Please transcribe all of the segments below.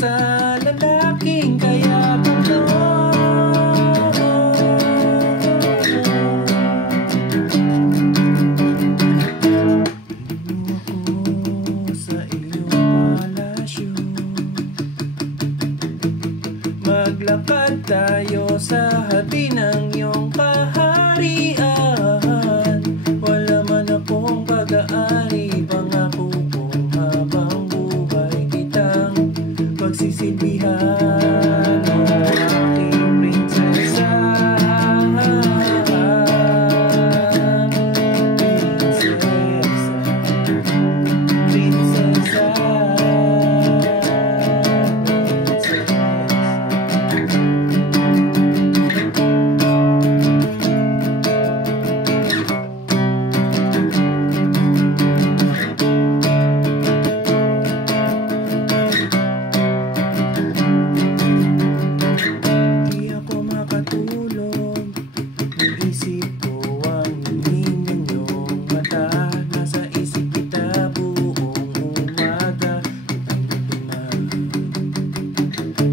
sa lalaking kayabang mo. Maglakad tayo sa habi ng iyong kaharian. Wala man akong pag-aari, pangako kong habang buhay kitang pagsisilbihan. O aking prinsesa, prinsesa,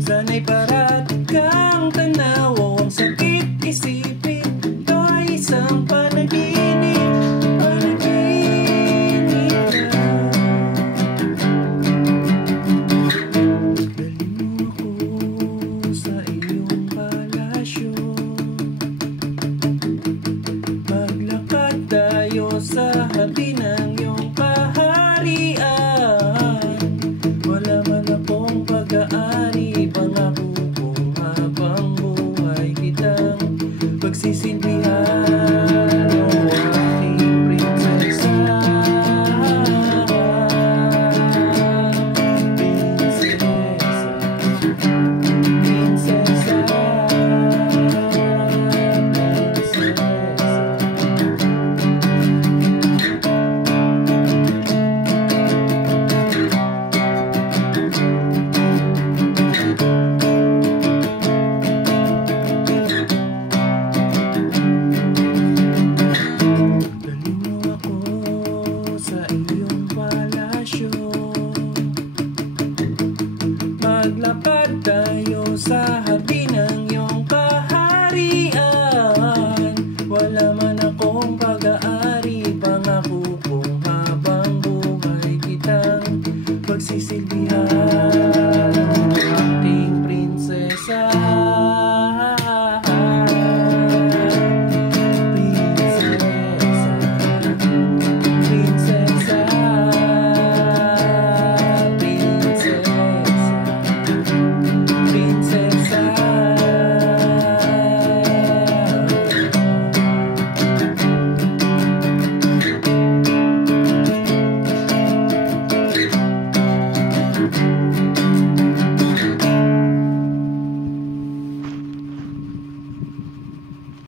sana'y parat kang tanaw, ang sakit isipin, ito ay isang panaginip, panaginip lang. Dalhin mo ako sa iyong palasyo, maglakad tayo sa habi ng iyong kaharian. Wala man akong pag-aari, pangako kong habang buhay kitang pagsisilbihan. O aking prinsesa, prinsesa, prinsesa, maglakad tayo sa